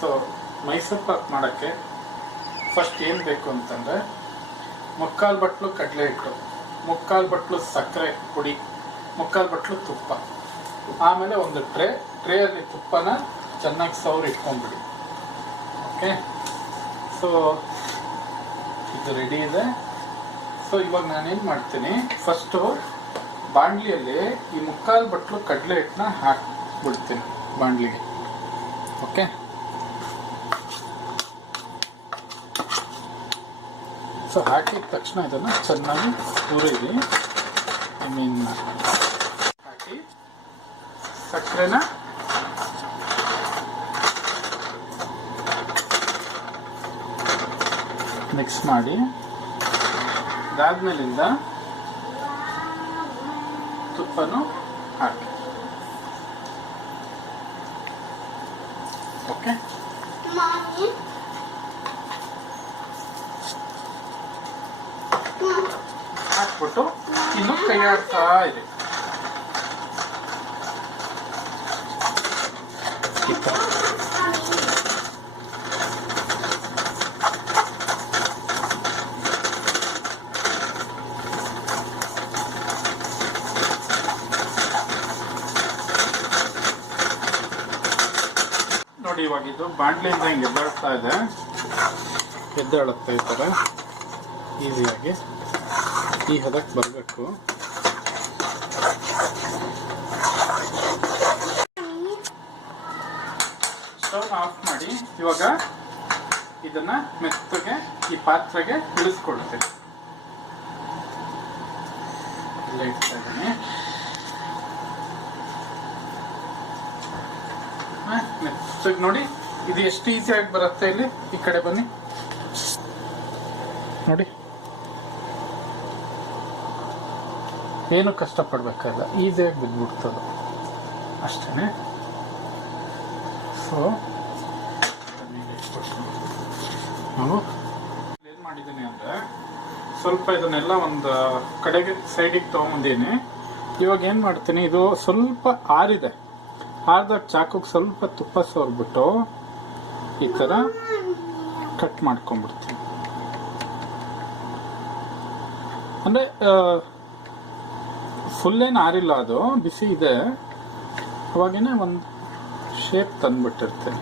So Mysuru Pak ಮಾಡೋಕ್ಕೆ first ಏನು ಬೇಕು ಅಂತಂದರೆ 3/4 ಬಟ್ಲು ಕಡಲೆ ಹಿಟ್ಟು, 3/4 ಬಟ್ಲು ಸಕ್ಕರೆ ಪುಡಿ, 3/4 ಬಟ್ಲು ತುಪ್ಪ, ಆಮೇಲೆ ಒಂದು ಟ್ರೇಯಲ್ಲಿ ತುಪ್ಪನ ಚೆನ್ನಾಗಿ ಸವರಿ ಇಟ್ಕೊಂಡ್ಬಿಡಿ. ಓಕೆ, ಸೊ ಇದು ರೆಡಿ ಇದೆ. ಸೊ ಇವಾಗ ನಾನೇನು ಮಾಡ್ತೀನಿ, ಫಸ್ಟು ಬಾಣಲಿಯಲ್ಲಿ ಈ 3/4 ಬಟ್ಲು ಕಡಲೆ ಹಿಟ್ಟನ್ನ ಹಾಕ್ಬಿಡ್ತೀನಿ ಬಾಣಲಿಗೆ. ಓಕೆ, ಸೊ ಹಾಕಿದ ತಕ್ಷಣ ಇದನ್ನು ಚೆನ್ನಾಗಿ ಹುರಿದು ಹಾಕಿ ಸಕ್ಕರೆನ ಮಿಕ್ಸ್ ಮಾಡಿ, ಅದಾದ್ಮೇಲಿಂದ ತುಪ್ಪನೂ ಹಾಕಿ. ಓಕೆ, ಹಾಕ್ಬಿಟ್ಟು ಇನ್ನು ಕೈ ಆಡ್ತಾ ಇದೆ. ನೋಡಿ, ಇವಾಗ ಇದು ಬಾಂಡ್ಲಿಯಿಂದ ಹಿಂಗೆ ಎದ್ದಾಡ್ತಾ ಇದೆ, ಎದ್ದಾಡುತ್ತೆ ಈ ಥರ ಈಸಿಯಾಗಿ. ಈ ಹದಕ್ಕೆ ಬರಬೇಕು. ಸ್ಟವ್ ಆಫ್ ಮಾಡಿ ಇವಾಗ ಇದನ್ನ ಮೆತ್ತಗೆ ಈ ಪಾತ್ರೆಗೆ ಇಳಿಸ್ಕೊಳ್ತೇನೆ. ಇಲ್ಲೇ ಇಡ್ತಾ ಇದ್ದೀನಿ. ಮೆತ್ತಗೆ ನೋಡಿ, ಇದು ಎಷ್ಟು ಈಸಿಯಾಗಿ ಬರುತ್ತೆ. ಇಲ್ಲಿ ಈ ಕಡೆ ಬನ್ನಿ ನೋಡಿ, ಏನು ಕಷ್ಟಪಡಬೇಕಾಗಿಲ್ಲ, ಈಸಿಯಾಗಿ ಬಿದ್ದುಬಿಡ್ತದೆ ಅಷ್ಟೇ. ಸೊ ನಾನು ಏನು ಮಾಡಿದ್ದೀನಿ ಅಂದರೆ, ಸ್ವಲ್ಪ ಇದನ್ನೆಲ್ಲ ಒಂದು ಕಡೆಗೆ ಸೈಡಿಗೆ ತೊಗೊಂಬಂದೀನಿ. ಇವಾಗ ಏನು ಮಾಡ್ತೀನಿ, ಇದು ಸ್ವಲ್ಪ ಆರಿದೆ, ಆರಿದಾಗ ಚಾಕುಗೆ ಸ್ವಲ್ಪ ತುಪ್ಪ ಸೋರ್ಬಿಟ್ಟು ಈ ಥರ ಕಟ್ ಮಾಡ್ಕೊಂಡ್ಬಿಡ್ತೀನಿ. ಅಂದರೆ ಫುಲ್ ಏನು ಆರಿಲ್ಲ, ಅದು ಬಿಸಿ ಇದೆ. ಅವಾಗೇನೆ ಒಂದು ಶೇಪ್ ತಂದುಬಿಟ್ಟಿರ್ತೇನೆ.